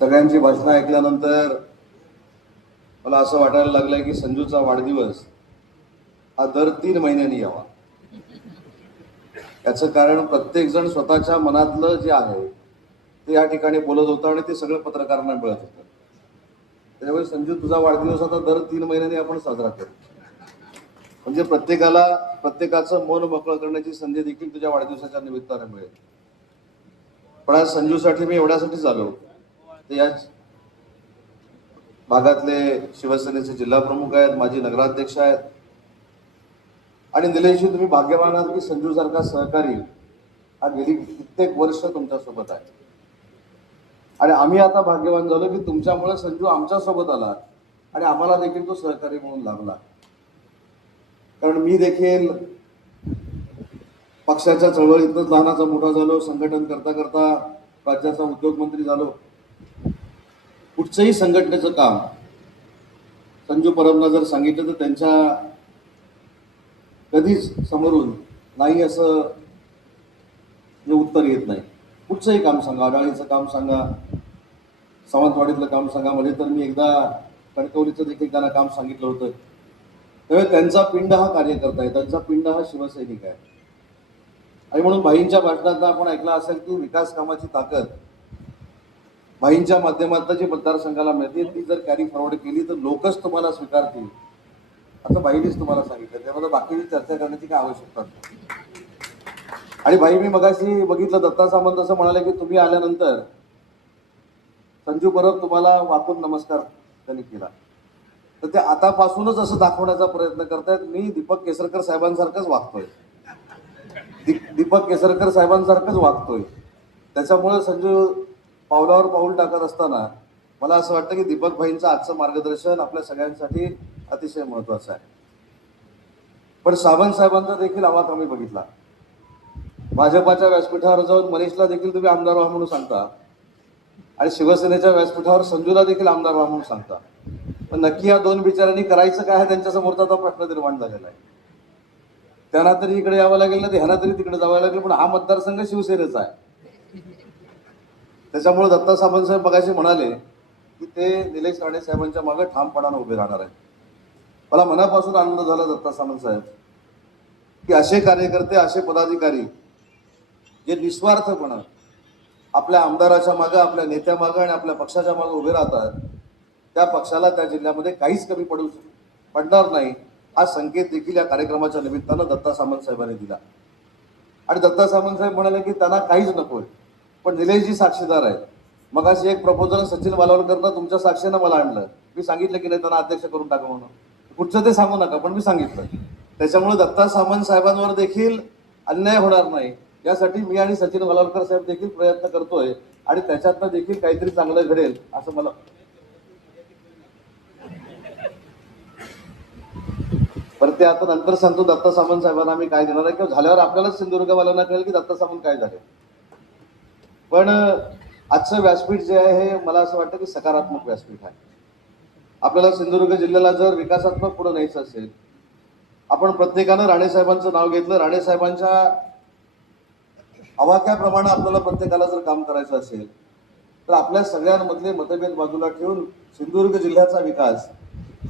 सगळ्यांची भाषणं ऐकल्यानंतर मला असं वाटायला लागलंय की संजूचा वाढदिवस हा दर 3 महिन्यांनी यावा. याचं कारण प्रत्येक जण स्वतःच्या मनातलं जे आहे ते या ठिकाणी बोलत होतं आणि ते सगळं पत्रकारांना मिळत होतं. त्यामुळे संजू, तुझा वाढदिवस आता दर 3 महिन्यांनी आपण साजरा करू, म्हणजे प्रत्येकाला प्रत्येकाचं मन मोकळं करण्याची संधी देखील तुझ्या वाढदिवसाच्या निमित्तानं मिळेल. पण आज संजूसाठी मी एवढ्यासाठीच आलो, ते या भागातले शिवसेनेचे जिल्हा प्रमुख आहेत, माजी नगराध्यक्ष आहेत, आणि निलेशजी, तुम्ही भाग्यवान आहात की संजू सारखा सहकारी हा गेली कित्येक वर्ष तुमच्यासोबत आहे. आणि आम्ही आता भाग्यवान झालो की तुमच्यामुळे संजू आमच्यासोबत आला आणि आम्हाला देखील तो सहकारी म्हणून लागला. कारण मी देखील पक्षाच्या चळवळीतच लहानाचा मोठा झालो, संघटन करता करता राज्याचा उद्योगमंत्री झालो. कुठचंही संघटनेचं काम संजू परबला जर सांगितलं तर त्यांच्या कधीच समोरून नाही असं जे उत्तर येत नाही. कुठचंही काम सांगा, अडाळीचं काम सांगा, सावंतवाडीतलं काम सांगा. म्हणजे तर मी एकदा कणकवलीचं देखील त्यांना काम सांगितलं होतं. त्यामुळे त्यांचा पिंड हा कार्यकर्ता आहे, त्यांचा पिंड हा शिवसैनिक आहे. आणि म्हणून भाईंच्या भाषणात आपण ऐकलं असेल की विकास कामाची ताकद भाईंच्या माध्यमातून जी मतदारसंघाला मिळते ती जर कॅरी फॉरवर्ड केली तर लोकच तुम्हाला स्वीकारतील, असं भाईंनीच तुम्हाला सांगितलं. त्यामध्ये बाकीची चर्चा करण्याची काय आवश्यकता नाही. आणि भाई, मी मगाशी बघितलं दत्ता सामंत असं म्हणाले की तुम्ही आल्यानंतर संजू परब तुम्हाला वाकून नमस्कार त्यांनी केला. तर ते आतापासूनच असं दाखवण्याचा प्रयत्न करतायत मी दीपक केसरकर साहेबांसारखंच वागतोय, दीपक केसरकर साहेबांसारखंच वागतोय. त्याच्यामुळे संजू पावलावर पाऊल टाकत असताना मला असं वाटतं की दीपक भाईंचं आजचं मार्गदर्शन आपल्या सगळ्यांसाठी अतिशय महत्वाचं आहे. पण सावंत साहेबांचा देखील आवाज आम्ही बघितला. भाजपाच्या व्यासपीठावर जाऊन मनीषला देखील तुम्ही आमदार व्हा म्हणून सांगता आणि शिवसेनेच्या व्यासपीठावर संजूला देखील आमदार व्हा म्हणून सांगता. पण नक्की या दोन बिचारांनी करायचं काय आहे त्यांच्यासमोरचा तो प्रश्न निर्माण झालेला आहे. त्यांना तरी इकडे यावं लागेल ना, ह्यांना तरी तिकडे जावं लागेल. पण हा मतदारसंघ शिवसेनेचा आहे. त्याच्यामुळे दत्ता सामंत साहेब मगाशी म्हणाले की ते निलेश राणे साहेबांच्या मागे ठामपणाने उभे राहणार आहेत. मला मनापासून आनंद झाला दत्ता सामंत साहेब की असे कार्यकर्ते, असे पदाधिकारी जे निस्वार्थपणे आपल्या आमदाराच्या मागे, आपल्या नेत्या मागे आणि आपल्या पक्षाच्या मागे उभे राहतात, त्या पक्षाला त्या जिल्ह्यामध्ये काहीच कमी पडणार नाही हा संकेत देखील या कार्यक्रमाच्या निमित्तानं दत्ता सामंत साहेबांनी दिला. आणि दत्ता सामंत साहेब म्हणाले की त्यांना काहीच नकोय, पण निलेशजी साक्षीदार आहेत. मग अशी एक प्रपोजल सचिन वालावलकरनं तुमच्या साक्षीनं मला आणलं. मी सांगितलं की नाही त्यांना अध्यक्ष करून टाका म्हणून. कुठचं ते सांगू नका, पण मी सांगितलं. त्याच्यामुळे दत्ता सामंत साहेबांवर देखील अन्याय होणार नाही यासाठी मी आणि सचिन वालावलकर साहेब देखील प्रयत्न करतोय आणि त्याच्यातनं देखील काहीतरी चांगलं घडेल असं मला. पण ते आता नंतर सांगतो दत्ता सामंत साहेबांना आम्ही काय देणार आहे, किंवा झाल्यावर आपल्यालाच सिंधुदुर्गवाल्यांना कळेल की दत्ता सामंत काय झाले. पण आजचं व्यासपीठ जे आहे हे मला असं वाटतं की सकारात्मक व्यासपीठ आहे. आपल्याला सिंधुदुर्ग जिल्ह्याला जर विकासात्मक पुढे न्यायचं असेल, आपण प्रत्येकानं राणेसाहेबांचं नाव घेतलं, राणेसाहेबांच्या आवाक्याप्रमाणे आपल्याला प्रत्येकाला जर काम करायचं असेल तर आपल्या सगळ्यांमधले मतभेद बाजूला ठेवून सिंधुदुर्ग जिल्ह्याचा विकास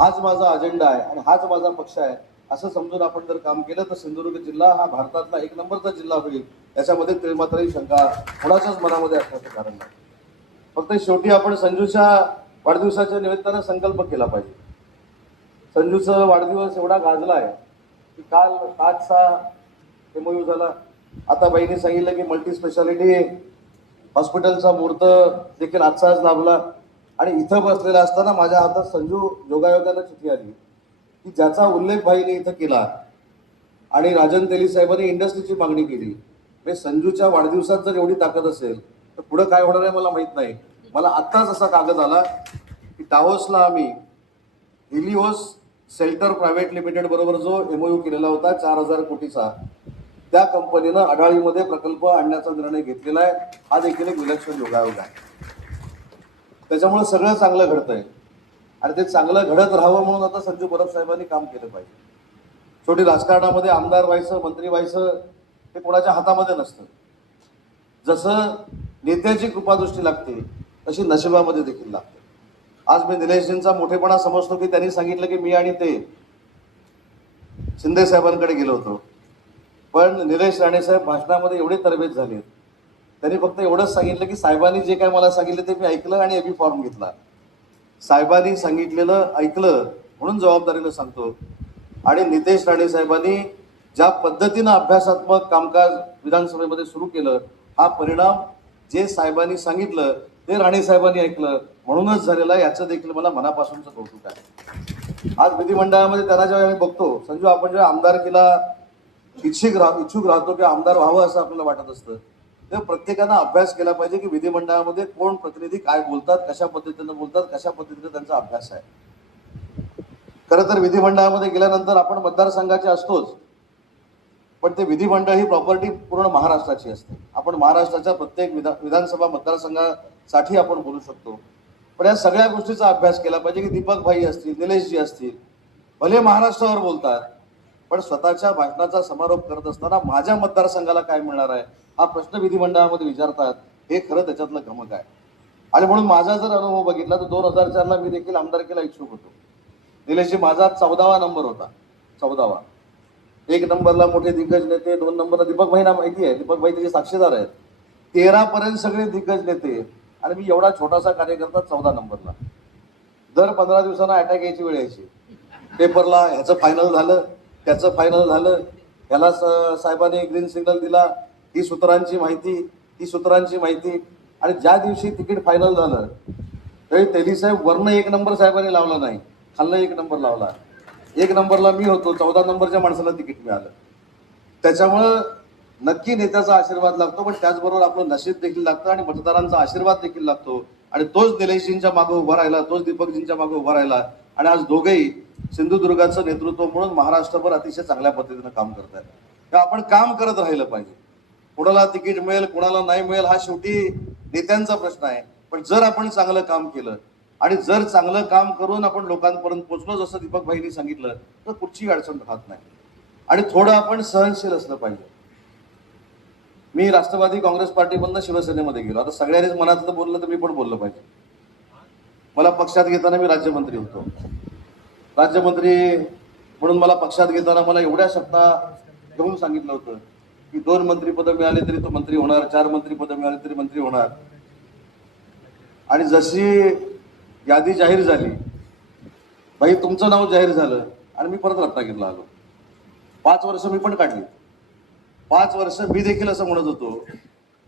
हाच माझा अजेंडा आहे आणि हाच माझा पक्ष आहे असं समजून आपण जर काम केलं तर सिंधुदुर्ग जिल्हा हा भारतातला 1 नंबरचा जिल्हा होईल. याच्यामध्ये तिळमात्रही शंका कोणाच्याच मनामध्ये असण्याचं कारण नाही. फक्त शेवटी आपण संजूच्या वाढदिवसाच्या निमित्तानं संकल्प केला पाहिजे. संजूचा वाढदिवस एवढा गाजला आहे की काल ताजचा MOU झाला. आता बाईंनी सांगितलं की मल्टी स्पेशालिटी हॉस्पिटलचा मुहूर्त देखील आजचाच लाभला. आणि इथं बसलेला असताना माझ्या हातात संजू योगायोगानं चिठ्ठी आली की ज्याचा उल्लेख भाईने इथं केला आणि राजन तेली साहेबांनी इंडस्ट्रीची मागणी केली. म्हणजे संजूच्या वाढदिवसात जर एवढी ताकद असेल तर पुढे काय होणार आहे मला माहित नाही. मला आत्ताच असा कागद आला की टावोसला आम्ही हिलिओस शेल्टर प्रायव्हेट लिमिटेड बरोबर जो MOU केलेला होता 4,000 कोटीचा, त्या कंपनीनं अडाळीमध्ये प्रकल्प आणण्याचा निर्णय घेतलेला आहे. हा देखील एक विलक्षण योगायोग आहे. त्याच्यामुळे सगळं चांगलं घडतंय आणि ते चांगलं घडत राहावं म्हणून आता संजू परब साहेबांनी काम केलं पाहिजे. शेवटी राजकारणामध्ये आमदार व्हायचं, मंत्री व्हायचं हे कोणाच्या हातामध्ये नसतं. जसं नेत्याची कृपादृष्टी लागते तशी नशिबामध्ये देखील लागते. आज मी निलेशजींचा मोठेपणा समजतो की त्यांनी सांगितलं की मी आणि ते शिंदे साहेबांकडे गेलो होतो, पण निलेश राणे साहेब भाषणामध्ये एवढे तरबेज झाले, त्यांनी फक्त एवढंच सांगितलं की साहेबांनी जे काय मला सांगितलं ते मी ऐकलं आणि एबी फॉर्म घेतला. साहेबांनी सांगितलेलं ऐकलं म्हणून जबाबदारीनं सांगतो. आणि नितेश राणे साहेबांनी ज्या पद्धतीनं अभ्यासात्मक कामकाज विधानसभेमध्ये सुरू केलं, हा परिणाम जे साहेबांनी सांगितलं ते राणे साहेबांनी ऐकलं म्हणूनच झालेलं आहे. याचं देखील मला मनापासूनचं कौतुक आहे. आज विधिमंडळामध्ये त्यांना जेव्हा आम्ही बघतो, संजू, आपण जेव्हा आमदारकीला इच्छुक राहतो की आमदार व्हावं असं आपल्याला वाटत असतं, तेव्हा प्रत्येकानं अभ्यास केला पाहिजे की विधिमंडळामध्ये कोण प्रतिनिधी काय बोलतात, कशा पद्धतीनं बोलतात, कशा पद्धतीनं त्यांचा अभ्यास आहे. खरं तर विधिमंडळामध्ये गेल्यानंतर आपण मतदारसंघाचे असतोच, पण ते विधिमंडळ ही प्रॉपर्टी पूर्ण महाराष्ट्राची असते. आपण महाराष्ट्राच्या प्रत्येक विधानसभा मतदारसंघासाठी आपण बोलू शकतो. पण या सगळ्या गोष्टीचा अभ्यास केला पाहिजे की दीपक भाई असतील, निलेशजी असतील, भले महाराष्ट्रावर बोलतात, पण स्वतःच्या भाषणाचा समारोप करत असताना माझ्या मतदारसंघाला काय मिळणार आहे हा प्रश्न विधिमंडळामध्ये विचारतात. हे खरं त्याच्यातलं गमक आहे. आणि म्हणून माझा जर अनुभव बघितला तर 2004ला मी देखील आमदारकीला इच्छुक होतो. निलेशजी माझा 14वा नंबर होता, 14वा. 1 नंबरला मोठे दिग्गज नेते, 2 नंबरला दीपक भाईंना माहिती आहे, दीपक भाई त्याचे साक्षीदार आहेत. 13 पर्यंत सगळे दिग्गज नेते आणि मी एवढा छोटासा कार्यकर्ता 14 नंबरला. दर 15 दिवसांना अटॅक यायची वेळ यायची. पेपरला ह्याचं फायनल झालं, त्याचं फायनल झालं, ह्याला साहेबांनी ग्रीन सिग्नल दिला, ही सूत्रांची माहिती, ती सूत्रांची माहिती. आणि ज्या दिवशी तिकीट फायनल झालं त्यावेळी तेली साहेब वरनं 1 नंबर साहेबांनी लावला नाही, खाल्लं 1 नंबर लावला. 1 नंबरला मी होतो, 14 नंबरच्या माणसाला तिकीट मिळालं. त्याच्यामुळं नक्की नेत्याचा आशीर्वाद लागतो, पण त्याचबरोबर आपलं नशीब देखील लागतं आणि मतदारांचा आशीर्वाद देखील लागतो. आणि तोच निलेशजींच्या मागे उभा राहिला, तोच दीपकजींच्या मागे उभा राहिला आणि आज दोघेही सिंधुदुर्गाचं नेतृत्व म्हणून महाराष्ट्रभर अतिशय चांगल्या पद्धतीनं काम करत आहेत. तर आपण काम करत राहिलं पाहिजे. कोणाला तिकीट मिळेल, कोणाला नाही मिळेल हा शेवटी नेत्यांचा प्रश्न आहे. पण जर आपण चांगलं काम केलं आणि जर चांगलं काम करून आपण लोकांपर्यंत पोहोचलो, जसं दीपक भाईंनी सांगितलं, तर कुठची अडचण राहत नाही. आणि थोडं आपण सहनशील असलं पाहिजे. मी राष्ट्रवादी काँग्रेस पार्टीमधनं शिवसेनेमध्ये गेलो. आता सगळ्यांनीच मनातलं बोललं तर मी पण बोललं पाहिजे. मला पक्षात घेताना मी राज्यमंत्री होतो. राज्यमंत्री म्हणून मला पक्षात घेताना मला एवढ्या शब्दा घेऊन सांगितलं होतं की 2 मंत्रिपदं मिळाली तरी तो मंत्री होणार, 4 मंत्रिपदं मिळाली तरी मंत्री होणार. आणि जशी यादी जाहीर झाली, भाई तुमचं नाव जाहीर झालं आणि मी परत रत्नागिरीला आलो. 5 वर्ष मी पण काढली. 5 वर्ष मी देखील असं म्हणत होतो,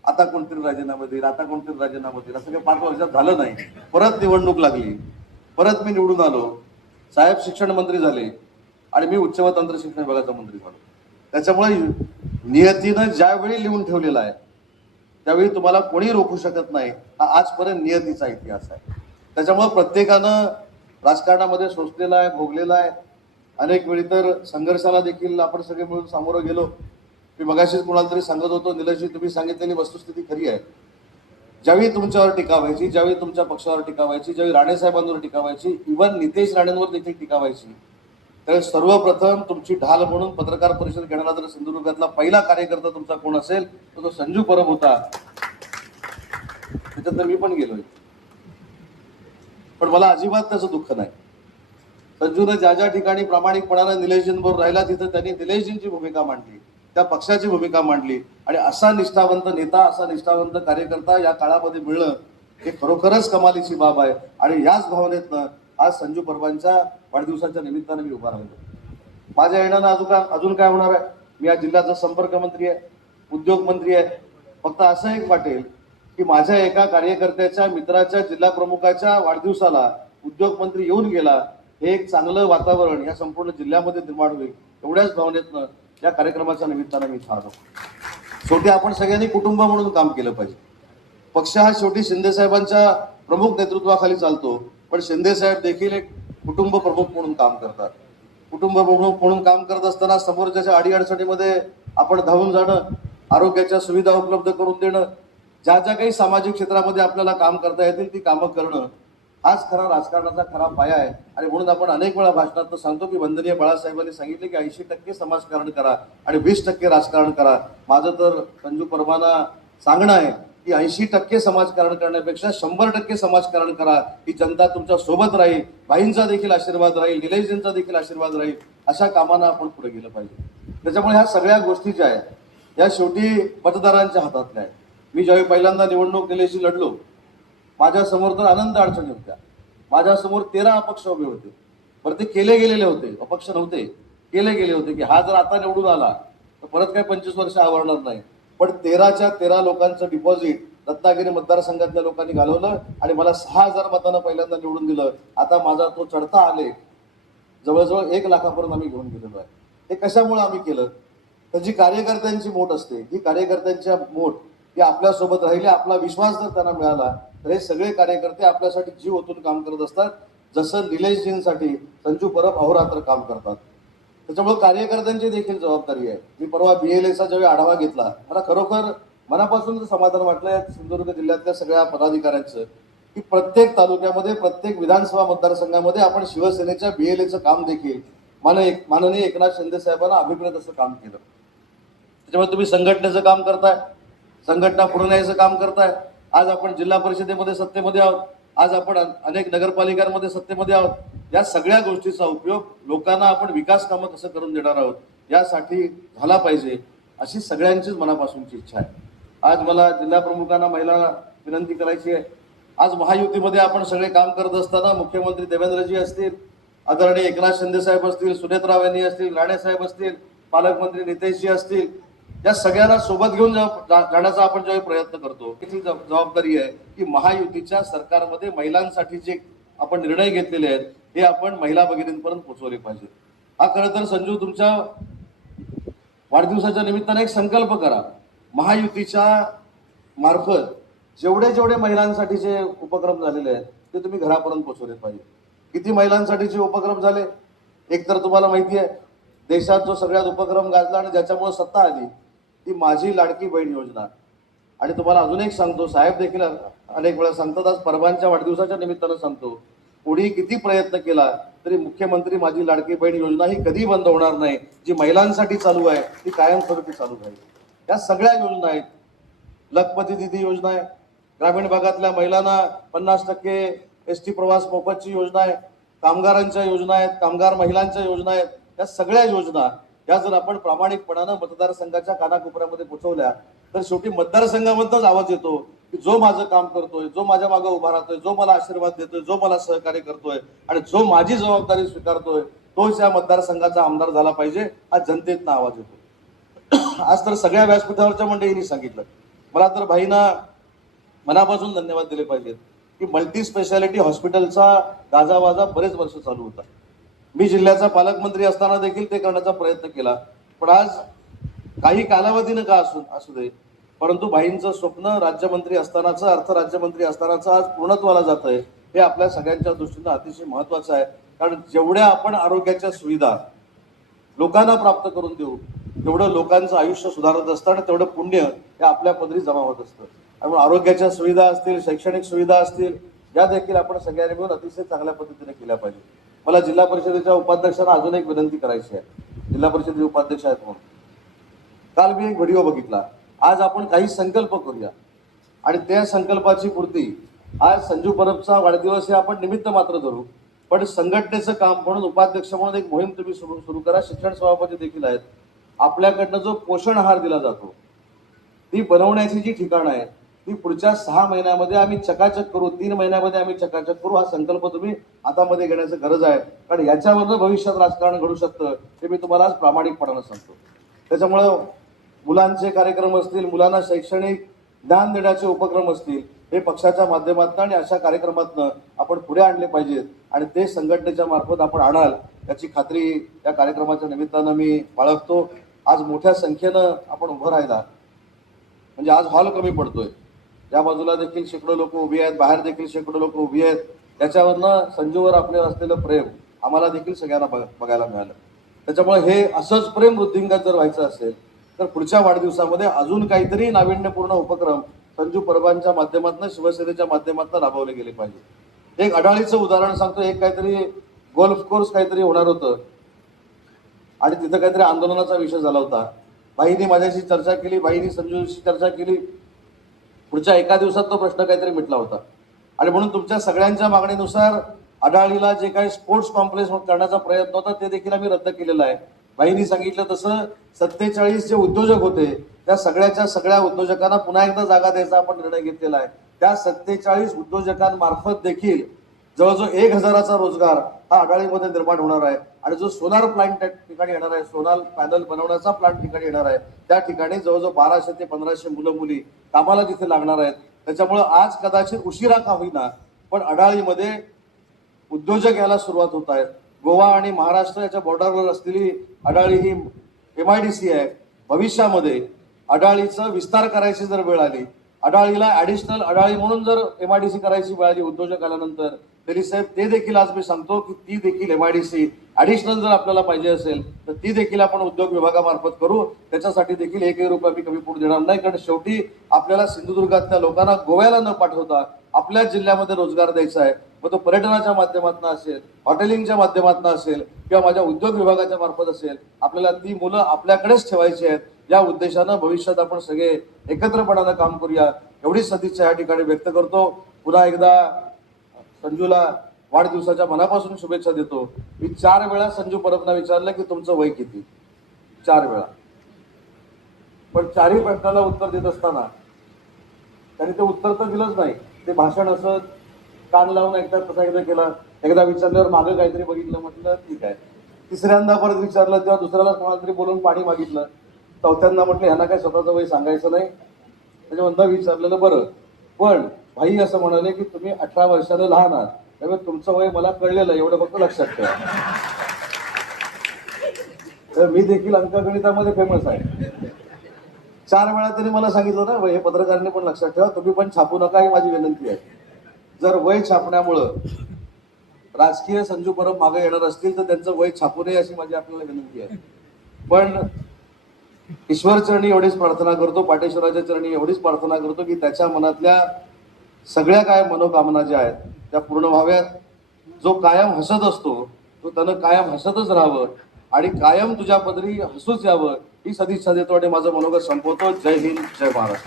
आता कोणतरी राजीनामा देईल, आता कोणतरी राजीनामा देईल. असं काही 5 वर्षात झालं नाही. परत निवडणूक लागली, परत मी निवडून आलो. साहेब शिक्षण मंत्री झाले आणि मी उच्च व तंत्र शिक्षण विभागाचा मंत्री झालो. त्याच्यामुळे नियतीनं ज्यावेळी लिहून ठेवलेला आहे त्यावेळी तुम्हाला कोणी रोखू शकत नाही. हा आजपर्यंत नियतीचा इतिहास आहे. त्याच्यामुळे प्रत्येकानं राजकारणामध्ये सोसलेला आहे, भोगलेला आहे. अनेक वेळी तर संघर्षाला देखील आपण सगळे मिळून सामोरं गेलो. मी मगाशीच कोणाला तरी सांगत होतो, निलेशजी तुम्ही सांगितलेली वस्तुस्थिती खरी आहे. ज्यावेळी तुमच्यावर टीका व्हायची, ज्यावेळी तुमच्या पक्षावर टीका व्हायची, ज्यावेळी राणे साहेबांवर टीका व्हायची, इव्हन नितेश राणेंवर देखील टीका व्हायची, त्यावेळी सर्वप्रथम तुमची ढाल म्हणून पत्रकार परिषद घेणारा जर सिंधुदुर्गातला पहिला कार्यकर्ता तुमचा कोण असेल तर तो संजू परब होता. त्याच्यात मी पण गेलोय, पण मला अजिबात त्याचं दुःख नाही. संजूने ज्या ज्या ठिकाणी प्रामाणिकपणानं निलेशजींबरोबर राहिला तिथं त्यांनी निलेशजींची भूमिका मांडली, त्या पक्षाची भूमिका मांडली. आणि असा निष्ठावंत नेता, असा निष्ठावंत कार्यकर्ता या काळामध्ये मिळणं हे खरोखरच कमालीची बाब आहे. आणि याच भावनेतनं आज संजू परबांच्या वाढदिवसाच्या निमित्तानं मी उभा राहिलो. माझ्या येण्यानं अजून काय होणार आहे? मी या जिल्ह्याचा संपर्क मंत्री आहे, उद्योग मंत्री आहे. फक्त असं एक वाटेल की माझ्या एका कार्यकर्त्याच्या, मित्राच्या, जिल्हा प्रमुखाच्या वाढदिवसाला उद्योग मंत्री येऊन गेला, हे एक चांगलं वातावरण या संपूर्ण जिल्ह्यामध्ये निर्माण होईल. एवढ्याच भावनेतनं या कार्यक्रमाच्या निमित्तानं मी थांबलो. शेवटी आपण सगळ्यांनी कुटुंब म्हणून काम केलं पाहिजे. पक्ष हा शेवटी शिंदे साहेबांच्या प्रमुख नेतृत्वाखाली चालतो, पण शिंदे साहेब देखील एक कुटुंब प्रमुख म्हणून काम करतात. कुटुंब प्रमुख म्हणून काम करत असताना समोरच्या अडीअडचणीमध्ये आपण धावून जाणं, आरोग्याच्या सुविधा उपलब्ध करून देणं, ज्या ज्या काही सामाजिक क्षेत्रामध्ये आपल्याला काम करता येतील ती कामं करणं, हाच खरा राजकारणाचा खरा पाया आहे. आणि म्हणून आपण अनेक वेळा भाषणात सांगतो की वंदनीय बाळासाहेबांनी सांगितले की 80% समाजकारण करा आणि 20% राजकारण करा. माझं तर संजू परबांना सांगणं आहे की 80% समाजकारण करण्यापेक्षा 100% समाजकारण करा, ही जनता तुमच्या सोबत राहील, भाईंचा देखील आशीर्वाद राहील, निलेशजींचा देखील आशीर्वाद राहील, अशा कामांना आपण पुढे गेलं पाहिजे. त्याच्यामुळे ह्या सगळ्या गोष्टी ज्या आहेत या शेवटी मतदारांच्या हातातल्या आहेत. मी ज्यावेळी पहिल्यांदा निवडणूक निलेशशी लढलो, माझ्यासमोर तर आनंद अडचणी होत्या. माझ्यासमोर 13 अपक्ष उभे होते. बरं, ते केले गेलेले होते, अपक्ष नव्हते, केले गेले होते की हा जर आता निवडून आला तर परत काही 25 वर्ष आवरणार नाही. पण 13च्या 13 लोकांचं डिपॉझिट रत्नागिरी मतदारसंघातल्या लोकांनी घालवलं आणि मला 6,000 मतांना पहिल्यांदा निवडून दिलं. आता माझा तो चढता आले जवळजवळ 1 लाखापर्यंत आम्ही घेऊन गेलेलो आहे. हे कशामुळे आम्ही केलं? तर जी कार्यकर्त्यांची मोठ असते, ही कार्यकर्त्यांच्या मोठ ही आपल्यासोबत राहिली, आपला विश्वास जर त्यांना मिळाला तर हे सगळे कार्यकर्ते आपल्यासाठी जीव ओतून काम करत असतात. जसं निलेशजींसाठी संजू परब अहोरात्र काम करतात. त्याच्यामुळे कार्यकर्त्यांची देखील जबाबदारी आहे. मी परवा BLAचा ज्यावेळी आढावा घेतला, मला खरोखर मनापासून समाधान वाटलं सिंधुदुर्ग जिल्ह्यातल्या सगळ्या पदाधिकाऱ्यांचं, की प्रत्येक तालुक्यामध्ये, प्रत्येक विधानसभा मतदारसंघामध्ये आपण शिवसेनेच्या BLAचं काम देखील माननीय एकनाथ शिंदे साहेबांना अभिप्रेत असं काम केलं. त्याच्यामुळे तुम्ही संघटनेचं काम करताय, संघटना पुढे न्यायचं काम करताय. आज आपण जिल्हा परिषदेमध्ये सत्तेमध्ये आहोत, आज आपण अनेक नगरपालिकांमध्ये सत्तेमध्ये आहोत. या सगळ्या गोष्टीचा उपयोग लोकांना आपण विकास कामं कसं करून देणार आहोत यासाठी झाला पाहिजे, अशी सगळ्यांचीच मनापासूनची इच्छा आहे. आज मला जिल्हा प्रमुखांना महिलांना विनंती करायची आहे. आज महायुतीमध्ये आपण सगळे काम करत असताना मुख्यमंत्री देवेंद्रजी असतील, आदरणीय एकनाथ शिंदे साहेब असतील, सुनेत्राव यांनी असतील, राणे साहेब असतील, पालकमंत्री नितेशजी असतील, या सगळ्यांना सोबत घेऊन जाण्याचा आपण ज्यावेळी प्रयत्न करतो, त्याची जबाबदारी आहे की महायुतीच्या सरकारमध्ये महिलांसाठी जे आपण निर्णय घेतलेले आहेत हे आपण महिला भगिनींपर्यंत पोहोचवले पाहिजे. हा खरं तर संजू तुमच्या वाढदिवसाच्या निमित्ताने एक संकल्प करा. महायुतीच्या मार्फत जेवढे जेवढे महिलांसाठीचे उपक्रम झालेले आहेत ते तुम्ही घरापर्यंत पोहोचवले पाहिजे. किती महिलांसाठीचे उपक्रम झाले? एक तर तुम्हाला माहिती आहे, देशात जो सगळ्यात उपक्रम गाजला आणि ज्याच्यामुळे सत्ता आली ती माझी लाडकी बहीण योजना. आणि तुम्हाला अजून एक सांगतो, साहेब देखील अनेक वेळा सांगतात, आज परवांच्या वाढदिवसाच्या निमित्तानं सांगतो, कोणी किती प्रयत्न केला तरी मुख्यमंत्री माझी लाडकी बहीण योजना ही कधी बंद होणार नाही. जी महिलांसाठी चालू आहे ती कायमस्वरूपी चालू राहील. या सगळ्या योजना आहेत. लखपती दिदी योजना आहे, ग्रामीण भागातल्या महिलांना 50% ST प्रवास मोफतची योजना आहे, कामगारांच्या योजना आहेत, कामगार महिलांच्या योजना आहेत. या सगळ्या योजना या जर आपण प्रामाणिकपणानं मतदारसंघाच्या कानाकोपऱ्यामध्ये पोहोचवल्या तर शेवटी मतदारसंघामधूनच आवाज येतो की जो माझं काम करतोय, जो माझ्या मागे उभा राहतोय, जो मला आशीर्वाद देतोय, जो मला सहकार्य करतोय आणि जो माझी जबाबदारी स्वीकारतोय तोच या मतदारसंघाचा आमदार झाला पाहिजे, हा जनतेतनं आवाज येतो. आज तर सगळ्या व्यासपीठावरच्या मंडळींनी सांगितलं. मला तर भाईंना मनापासून धन्यवाद दिले पाहिजेत की मल्टी स्पेशालिटी हॉस्पिटलचा गाजावाजा बरेच वर्ष चालू होता. मी जिल्ह्याचा पालकमंत्री असताना देखील ते करण्याचा प्रयत्न केला. पण आज काही कालावधीनं का असू दे, परंतु भाईंचं स्वप्न राज्यमंत्री असतानाचं, अर्थ राज्यमंत्री असतानाचं आज पूर्णत्वाला जात आहे. हे आपल्या सगळ्यांच्या दृष्टीनं अतिशय महत्वाचं आहे. कारण जेवढ्या आपण आरोग्याच्या सुविधा लोकांना प्राप्त करून देऊ तेवढं लोकांचं आयुष्य सुधारत असतं आणि तेवढं पुण्य हे आपल्या पदरी जमा होत असतं. त्यामुळे आरोग्याच्या सुविधा असतील, शैक्षणिक सुविधा असतील, या देखील आपण सगळ्यांनी मिळून अतिशय चांगल्या पद्धतीने केल्या पाहिजे. मला जिल्हा परिषदेच्या उपाध्यक्षांना अजून एक विनंती करायची आहे. जिल्हा परिषदेचे उपाध्यक्ष आहेत म्हणून काल मी एक व्हिडिओ बघितला. आज आपण काही संकल्प करूया आणि त्या संकल्पाची पूर्ती, आज संजू परबचा वाढदिवस हे आपण निमित्त मात्र धरू, पण संघटनेचं काम म्हणून उपाध्यक्ष म्हणून एक मोहीम तुम्ही सुरू करा. शिक्षण सभापती देखील आहेत. आपल्याकडनं जो पोषण आहार दिला जातो ती बनवण्याची जी ठिकाणं आहे ती पुढच्या 6 महिन्यामध्ये आम्ही चकाचक करू, 3 महिन्यामध्ये आम्ही चकाचक करू. हा संकल्प तुम्ही हातामध्ये घेण्याची गरज आहे. कारण याच्यावरनं भविष्यात राजकारण घडू शकतं हे मी तुम्हाला आज प्रामाणिकपणानं सांगतो. त्याच्यामुळं मुलांचे कार्यक्रम असतील, मुलांना शैक्षणिक ज्ञान देण्याचे उपक्रम असतील, हे पक्षाच्या माध्यमातून आणि अशा कार्यक्रमातून आपण पुढे आणले पाहिजेत आणि ते संघटनेच्या मार्फत आपण आणाल याची खात्री या कार्यक्रमाच्या निमित्तानं मी बाळगतो. आज मोठ्या संख्येनं आपण उभं राहिला म्हणजे आज हॉल कमी पडतोय. या बाजूला देखील शेकडो लोक उभी आहेत, बाहेर देखील शेकडो लोक उभी आहेत. त्याच्यावरनं संजूवर आपले असलेलं प्रेम आम्हाला देखील सगळ्यांना बघायला मिळालं. त्याच्यामुळे हे असंच प्रेम वृद्धिंगत जर व्हायचं असेल तर पुढच्या वाढदिवसामध्ये अजून काहीतरी नाविन्यपूर्ण उपक्रम संजू परबांच्या माध्यमातून, शिवसेनेच्या माध्यमातून राबवले गेले पाहिजे. एक अडाळीचं उदाहरण सांगतो. एक काहीतरी गोल्फ कोर्स काहीतरी होणार होतं आणि तिथं काहीतरी आंदोलनाचा विषय झाला होता. बाईंनी माझ्याशी चर्चा केली, बाईंनी संजूशी चर्चा केली. पुढच्या एका दिवसात तो प्रश्न काहीतरी मिटला होता. आणि म्हणून तुमच्या सगळ्यांच्या मागणीनुसार अडाळीला जे काही स्पोर्ट्स कॉम्प्लेक्स करण्याचा प्रयत्न होता ते देखील आम्ही रद्द केलेला आहे. बाईंनी सांगितलं तसं 47 जे उद्योजक होते त्या सगळ्याच्या सगळ्या उद्योजकांना पुन्हा एकदा जागा द्यायचा आपण निर्णय घेतलेला आहे. त्या 47 उद्योजकांमार्फत देखील जवळजवळ 1000चा रोजगार हा अडाळीमध्ये निर्माण होणार आहे. आणि जो सोलार प्लांट त्या ठिकाणी येणार आहे, सोलार पॅनल बनवण्याचा प्लांट ठिकाणी येणार आहे, त्या ठिकाणी जवळजवळ 1200 ते 1500 मुलं मुली कामाला तिथे लागणार आहेत. त्याच्यामुळं आज कदाचित उशिरा का होईना पण अडाळीमध्ये उद्योजक यायला सुरुवात होत आहेत. गोवा आणि महाराष्ट्र याच्या बॉर्डरवर असलेली अडाळी ही MIDC आहे. भविष्यामध्ये अडाळीचा विस्तार करायची जर वेळ आली, अडाळीला ऍडिशनल अडाळी म्हणून जर MIDC करायची वेळ आली उद्योजक आल्यानंतर, तरी साहेब ते देखील आज मी सांगतो की ती देखील MIDC ऍडिशनल जर आपल्याला पाहिजे असेल तर ती देखील आपण उद्योग विभागामार्फत करू. त्याच्यासाठी देखील 1 रुपया मी कमी पडू देणार नाही. कारण शेवटी आपल्याला सिंधुदुर्गातल्या लोकांना गोव्याला न पाठवता आपल्याच जिल्ह्यामध्ये रोजगार द्यायचा आहे. मग तो पर्यटनाच्या माध्यमातून असेल, हॉटेलिंगच्या माध्यमातून असेल किंवा माझ्या उद्योग विभागाच्या मार्फत असेल, आपल्याला ती मुलं आपल्याकडेच ठेवायची आहेत. या उद्देशानं भविष्यात आपण सगळे एकत्रपणानं काम करूया एवढीच सदिच्छा या ठिकाणी व्यक्त करतो. पुन्हा एकदा संजूला वाढदिवसाच्या मनापासून शुभेच्छा देतो. मी 4 वेळा संजू परबना विचारलं की तुमचं वय किती, 4 वेळा. पण 4ही प्रश्नाला उत्तर देत असताना त्यांनी ते उत्तर तर दिलंच नाही. ते भाषण असं कान लावून एकदा तसा एकदा केला, एकदा विचारल्यावर मागं काहीतरी बघितलं, म्हटलं ठीक आहे. तिसऱ्यांदा परत विचारलं तेव्हा दुसऱ्याला कोणाला तरी बोलून पाणी मागितलं. चौथ्यांदा म्हटलं ह्यांना काय स्वतःचं वय सांगायचं नाही. त्याच्यानंतर विचारलेलं बरं, पण भाई असं म्हणाले की तुम्ही 18 वर्षाला लहान आहात, त्यामुळे तुमचं वय मला कळलेलं आहे, एवढं फक्त लक्षात ठेवा. तर मी देखील अंकगणितामध्ये फेमस आहे. 4 वेळा तरी मला सांगितलं ना, हे पत्रकारांनी पण लक्षात ठेवा, तुम्ही पण छापू नका ही माझी विनंती आहे. जर वय छापण्यामुळं राजकीय संजू परब मागे येणार असतील तर त्यांचं वय छापू नये अशी माझी आपल्याला विनंती आहे. पण ईश्वर चरणी एवढीच प्रार्थना करतो, पाटेश्वराच्या चरणी एवढीच प्रार्थना करतो की त्याच्या मनातल्या सगळ्या काय मनोकामना ज्या आहेत त्या पूर्ण व्हाव्यात. जो कायम हसत असतो तो त्यानं कायम हसतच राहावं आणि कायम तुझ्या पदरी हसूच यावं ही सदिच्छा देतो आणि माझं मनोगत संपवतो. जय हिंद, जय महाराष्ट्र.